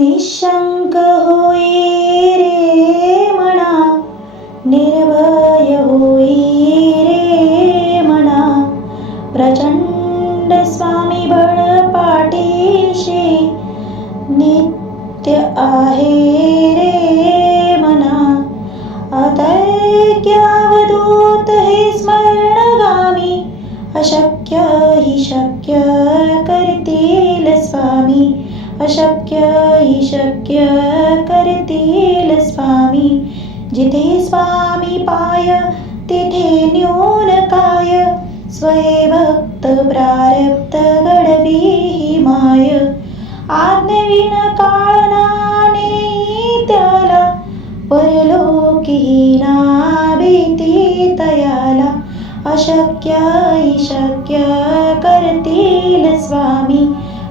निशंक होई रे मना, निर्भय होई रे मना, प्रचंड स्वामी बळ पाठीशी नित्य आहे रे मना. अतर्क्य अवधूत हे स्मरणगामी, अशक्य हि शक्य करतील स्वामी, अशक्य हि शक्य करतील स्वामी. जिथे स्वामी पाय तिथे न्यून काय, स्वयं प्रारब्ध घडवी ही माय. आज्ञेविन काळना नेई त्याला, परलोकी ना भीती तयाला. अशक्य हि शक्य करतील स्वामी,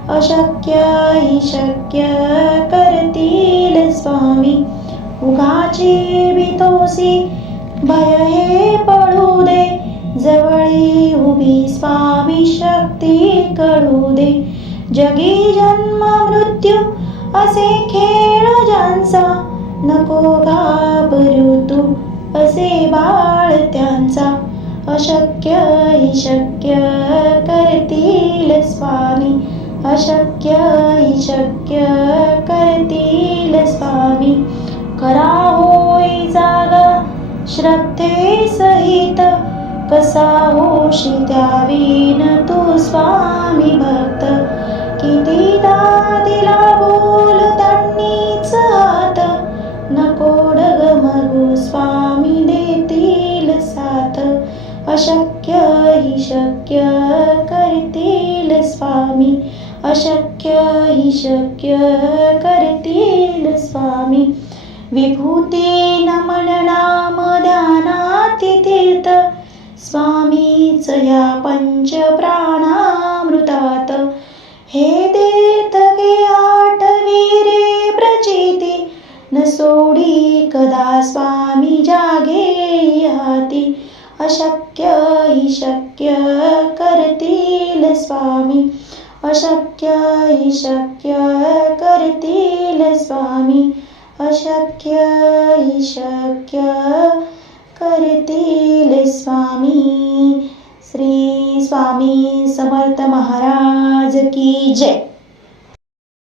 अशक्य हि शक्य करतील स्वामी. उगाची भीतोसी भय हे पळू दे, जवळी उभी स्वामी शक्ती कळू दे. जगी जन्म मृत्यू असे खेळ ज्यांचा, नको घाबरू तू असे बाळ त्यांचा. अशक्य हि शक्य करतील स्वामी, अशक्य हि शक्य करतील स्वामी. खरा होई जागा श्रद्धे सहित, कसा होशी त्यावीन तू स्वामी भक्त. कितीदा दिला बोल त्यांनीच हात, नको डगमगू स्वामी देतील साथ. अशक्य हि शक्य करतील स्वामी, अशक्य हि शक्य करतील स्वामी. विभूती नमन नाम ध्यानात तीर्थ, स्वामीच या पंच प्राणामृतात. हे तीर्थ घे आठवी रे प्रचिती, न सोडी कदा स्वामी जागे हाती. अशक्य हि शक्य करतील स्वामी, अशक्य हि शक्य करतील स्वामी, अशक्य हि शक्य करतील स्वामी. श्री स्वामी समर्थ महाराज की जय.